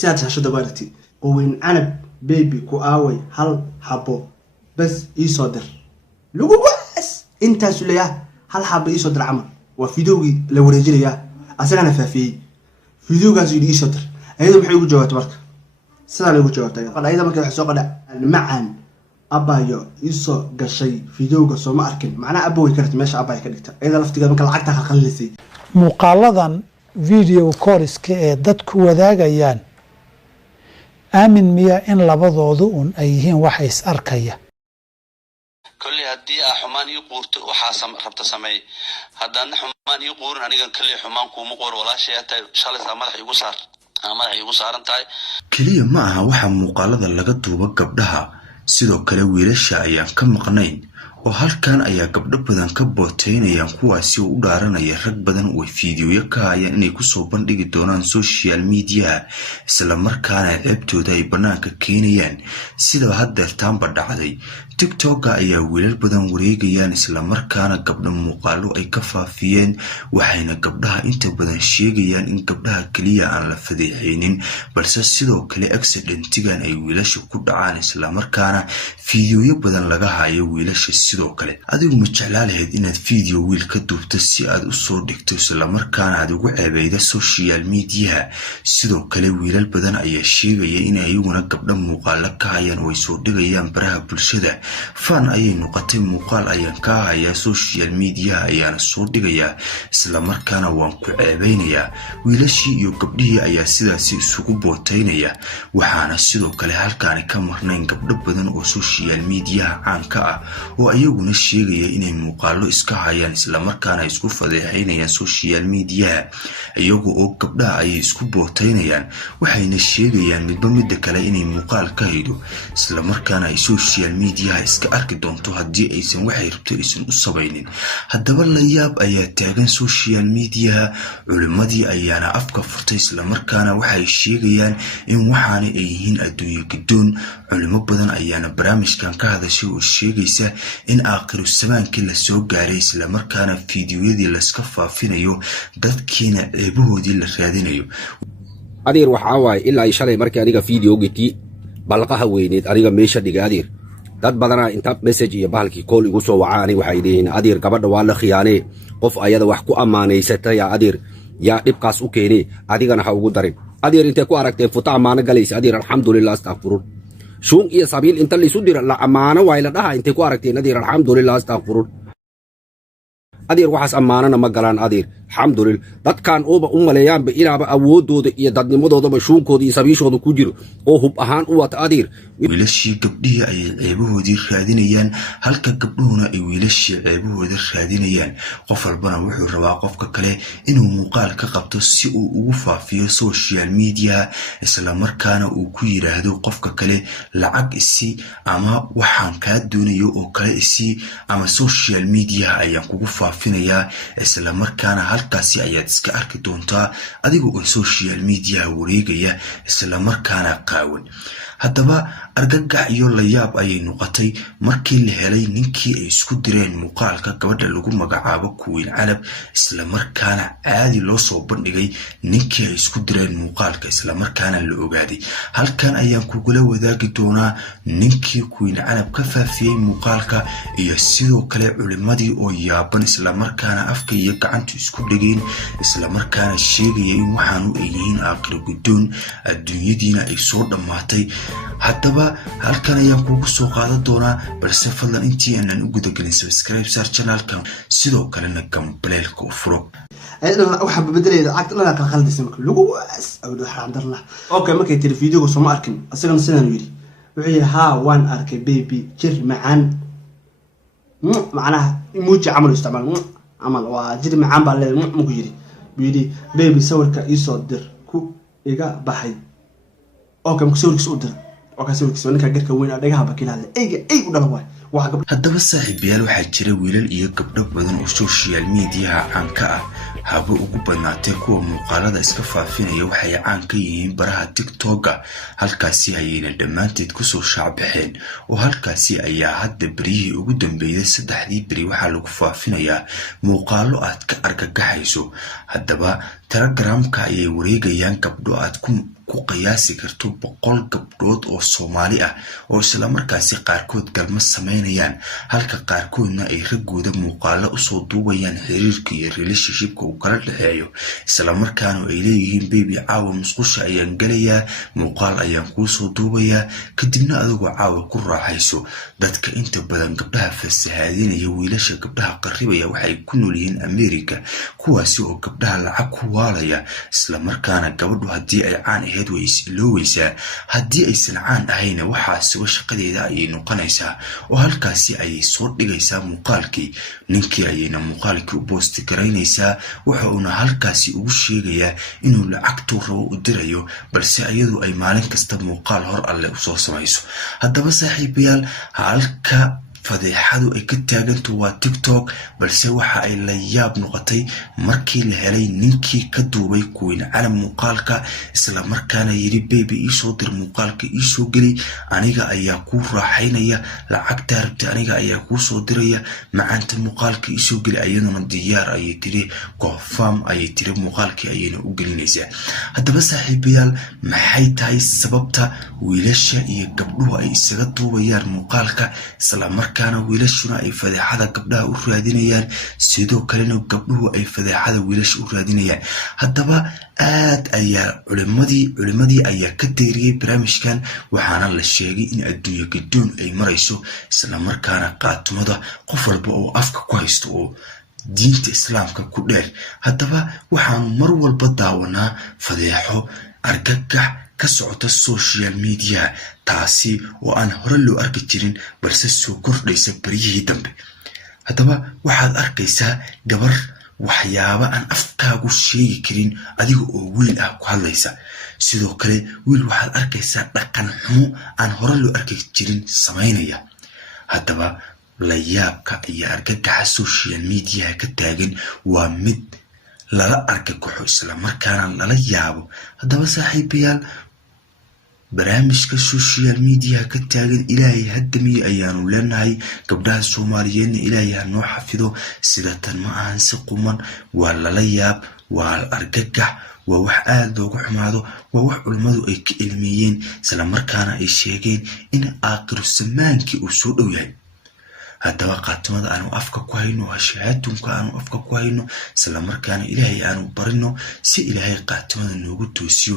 سيادة شدة بارتي وين عنب بيبي كواوي هل حبو بس يصدر لو بس انت سليا هل حب يصدر عمل وفيديوغي لو رجليا أسرنا ففي فيديو قاعد يصدر أيضا بحيو جوات برك سنة لو جوات قال أيضا ما كان حسوق ده معن أبايو يسو قشي فيديو قصو ما أركن معنا أبوي كرت ماشي أباي كرت أيضا لفتي قال ممكن لعقتها خلصي muuqaaladan video coreska ee dadku wadaagayaan aamin miya in labadoodu ay yihiin wax is arkaya kulli hadii xumaan ii quurto waxa rabta sameey hadana xumaan ii quurin aniga kulli xumaan kuma qoor walaashay tay shalay madax igu saaran tahay kaliya ma aha waxa muuqaalada laga duuba gabdhaha sidoo kale wiilasha ayaan ka maqnayn oo halkan ayaa gabdho badan ka booteynayaan kuwaasi oo u dhaaranaya rag badan oo fiidiyoyo ka hayaan inay ku soo bandhigi doonaan social media isla markaana ceebtooda ay banaanka keenayaan sida haddeertaanba dhacday TikTok ayaa wiilal badan wareegayaan isla markaana gabdho muuqaalo ay ka faafiyeen waxayna gabdhaha inta badan sheegayaan in gabdhaha kaliya aan la fadeexeynin balse sidoo kale accidentigan ay wiilasha ku dhacaan isla markaana fiidiyoyo badan laga hayo wiilasha sidoo kale adigu ma jeclaalahayd inaad fiidiyo wiil ka duubto si aad u soo dhigto isla markaana aad ugu ceebeydo social media sidoo kale wiilal badan ayaa sheegaya in ayaguna gabdho muuqaalo ka hayaan oo ay soo dhigayaan baraha bulshada fan ayay noqotay muuqaal ayaan ka hayaa social media ayaana soo dhigayaa isla markaana waan ku ceebeynayaa wiilashii iyo gabdhihii ayaa sidaasi isugu booteynaya waxaana sidoo kale halkaan ka marnayn gabdho badan oo social media caan ka ah oo ayaguna sheegaya inay muuqaalo iska hayaan isla markaana isku fadeexeynayaan social media iyagu oo gabdhaha ay isku booteynayaan waxayna sheegayaan midba midda kale inay muuqaal ka haydo isla markaana ay social media iska arki doonto hadii aysan waxay rabto aysan u sabaynin haddaba la yaab ayaa taagan social media culimadii ayaana afka furtay isla markaana waxay sheegayaan in waxaana ay yihiin adduunyo gidoon culimo badan ayaana barnaamijkan ka hadashay oo sheegaysa in aakhiru zamaankii la soo gaaray isla markaana fiidiyoyadii la iska faafinayo dadkiina ceebahoodii la raadinayo adeer waxa waay ilaa ay shalay markii aniga fiidiyogiti balqaha weyneed aniga meesha dhiga adeer dad badana inta message iyo bahalkii call igu soo wacaan waxay leeyihiin adeer gabadha waa la khiyaanay qof ayada wax ku amaaneysatay adeer yaa dhibkaas u keenay adigana ha ugu darin adeer intee ku aragteen futa amaana galaysa adeer alxamdulillah astaghfirun shuun iyo sabiil inta la isu dira la amaana way la dhaha intee ku aragteen adeer alxamdulillah astaghfirun adeer waxaas amaanana ma galaan adeer alxamdulillah dadkan ooba u maleeyaanba inaaba awoodooda iyo dadnimadoodaba shuunkooda iyo sabiishooda ku jiro oo hub ahaan u wata adeer wiilashii gabdhihii ay ceebahoodii raadinayaan halka gabdhuhuna ay wiilashii ceebahooda raadinayaan qof walbana wuxuu rabaa qofka kale inuu muuqaal ka qabto si uu ugu faafiyo social media isla markaana uu ku yiraahdo qofka kale lacag isi ama waxaan ka doonayo oo kale isi ama social media ayaan kugu faafinayaa isla markaana halkaasi ayaad iska arki doontaa adigoo oo social media wareegaya isla markaana qaawan haddaba argagax iyo la yaab ayay noqotay markii la helay ninkii ay isku direen muuqaalka gabadha lagu magacaabo Queen Canab isla markaana caadi loo soo bandhigay ninkii ay isku direen muuqaalka isla markaana la ogaaday halkan ayaan kugula wadaagi doonaa ninkii Queen Canab ka faafiyay muuqaalka iyo sidoo kale culimadii oo yaaban isla markaana afka iyo gacanta isku dhigeen isla markaana sheegay in waxaanu ay yihiin aakhir gudoon adduunyadiina ay soo dhamaatay haddaba halkan ayaan kugu soo qaadan doonaa balse fadlan intii aanan u gudagelin subscribe sar channelkan sidoo kalena gambaleelka u furo ayadana waxa bedeleeda cagta la qalqaldisay marka lagu waas aw xaraam darla okay markay tiri fiidiyoga soo ma arkin asagana sidaan yiri wuxuu yiri ha waan arkay baby jir macaan macnaha emoji amal isticmaal amal waa jir macaan baa leeyahay muku yiri bidi baby sawirka isoo dir ku iga baxay okay muku sawirkiisa u dir okay sawirkiisa ninka garka weyn dhagaha bakilaale ay u dhalaway haddaba saaxiibayaal waxaa jira wiilal iyo gabdho badan oo social media caan ka ah haba ugu badnaatee kuwa muuqaalada iska faafinaya waxay caan ka yihiin baraha TikTok halkaasi ayayna dhammaanteed kusoo shaacbixeen oo halkaasi ayaa hadda berihii ugu dambeeyay 3 beri waxaa lagu faafinayaa muuqaalo aad ka argagaxayso haddaba Telegramka ayay wareegayaan gabdho aad ku qiyaasi karto 100 gabdhood oo Soomaali ah oo isla markaasi qaarkood galma sameynayaan halka qaarkoodna ay ragooda muuqaalo u soo duubayaan xiriirka iyo relationshipka uu kala dhaxeeyo isla markaana ay leeyihiin baby caawa musqusha ayaan galayaa muuqaal ayaan ku soo duubayaa kadibna adigoo caawa ku raaxayso dadka inta badan gabdhaha fasahaadinaya wiilasha gabdhaha qarribaya waxay ku nool yihiin America kuwaasi oo gabdhaha lacag ku waalaya isla markaana gabadhu haddii ay caan ahayd way isloobaysaa haddii aysan caan ahayna waxaasi shaqadeeda ayay noqonaysaa oo halkaasi ayay soo dhigaysaa muuqaalkii ninkii ayayna muuqaalkii u boosti garaynaysaa waxa uuna halkaasi ugu sheegayaa inuu lacagtuu rabo u dirayo balse iyadu ay maalin kasta muuqaal hor alle u soo samayso haddaba saaxiibayaal halka fadeexadu ay ka taaganto waa TikTok balse waxa ay la yaab noqotay markii la helay ninkii ka duubay kuwin calam muuqaalka isla markaana yiri baby ii soo dir muuqaalka ii soo gali aniga ayaa ku raaxaynaya lacagta rabta aniga ayaa ku soo diraya macaanta muuqaalka ii soo gali ayaduna diyaar ayay tiri confirm ayay tiri muuqaalkii ayayna u gelinaysaa haddaba saaxiibayaal maxay tahay sababta wiilasha iyo gabdhuhu ay isaga duubayaan muuqaalka isla markaana wiilashuna ay fadeexada gabdhaha u raadinayaan sidoo kalena gabdhuhu ay fadeexada wiilasha u raadinayaan haddaba aad ayaa culimadii ayaa ka deeriyay barnaamijkan waxaana la sheegay in adduunyo gadoon ay marayso isla markaana qaatumada qof walba oo afka ku haysto oo diinta islaamka ku dheer haddaba waxaanu mar walba daawanaa fadeexo argagax ka socota social media taasi oo aan hore loo arki jirin balse soo kordhaysa bariyihii dambe haddaba waxaad arkaysaa gabar waxyaabo aan afkaagu sheegi karin adiga oo wiil ah ku hadlaysa sidoo kale wiil waxaad arkaysaa dhaqan xumo aan hore loo arki jirin sameynaya haddaba la yaabka iyo argagaxa social media ka taagan waa mid lala argagaxo isla markaana lala yaabo haddaba saaxiibayaal barnaamijka social media ka taagan ilaahay haddamiye ayaanu leenahay gabdhaha Soomaaliyeedna ilaahay ha noo xafido sida tan ma ahan si quman waa lala yaab waa argagax waa wax aad loogu xumaado waa wax culimadu ay ka ilmeeyeen isla markaana ay sheegeen in aakhir zamaankii uu soo dhow yahay haddaba qaatumada aanu afka ku hayno hashaadunka aanu afka ku hayno isla markaana ilaahay aanu barino si ilaahay qaatumada noogu toosiyo